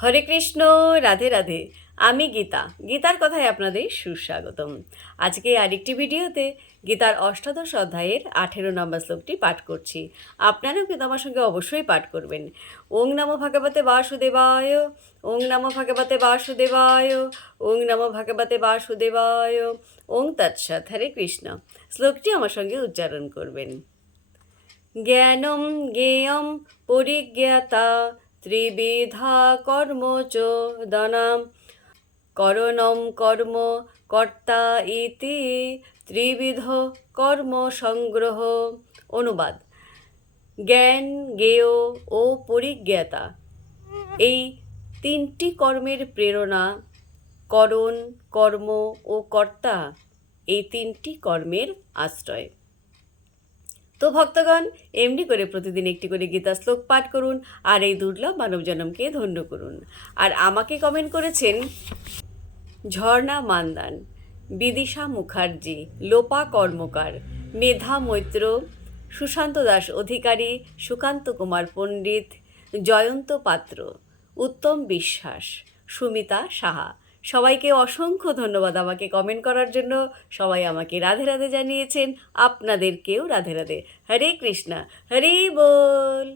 হরে কৃষ্ণ, রাধে রাধে। আমি গীতা। গীতার কথায় আপনাদের সুস্বাগতম। আজকে আরেকটি ভিডিওতে গীতার অষ্টাদশ অধ্যায়ের 18 নম্বর শ্লোকটি পাঠ করছি। আপনারাও কিন্তু আমার সঙ্গে অবশ্যই পাঠ করবেন। ওং নমো ভগবতে বাসুদেবায়, ওং নমো ভগবতে বাসুদেবায়, ওং নমো ভগবতে বাসুদেবায়, ওং তৎসৎ। হরে কৃষ্ণ। শ্লোকটি আমার সঙ্গে উচ্চারণ করবেন। জ্ঞানম জ্ঞেয়ম পরিজ্ঞাতা ত্রিবিধা কর্ম চ দনাম করণম কর্ম কর্তা ইতি ত্রিবিধ কর্ম সংগ্রহ। অনুবাদ: জ্ঞান, জ্ঞেয় ও পরিজ্ঞাতা এই তিনটি কর্মের প্রেরণা, করণ, কর্ম ও কর্তা এই তিনটি কর্মের আশ্রয়। তো ভক্তগণ, এমনি করে প্রতিদিন একটি করে গীতা শ্লোক পাঠ করুন আর এই দুর্লভ মানব জন্মকে ধন্য করুন। আর আমাকে কমেন্ট করেছেন ঝর্ণা মান্দান, বিদিশা মুখার্জি, লোপা কর্মকার, মেধা মৈত্র, সুশান্ত দাস অধিকারী, সুকান্ত কুমার পণ্ডিত, জয়ন্ত পাত্র, উত্তম বিশ্বাস, সুমিতা সাহা। সবাইকে অসংখ্য ধন্যবাদ আমাকে কমেন্ট করার জন্য। সবাই আমাকে রাধে রাধে জানিয়েছেন, আপনাদেরকেও রাধে রাধে। হরে কৃষ্ণা, হরি বল।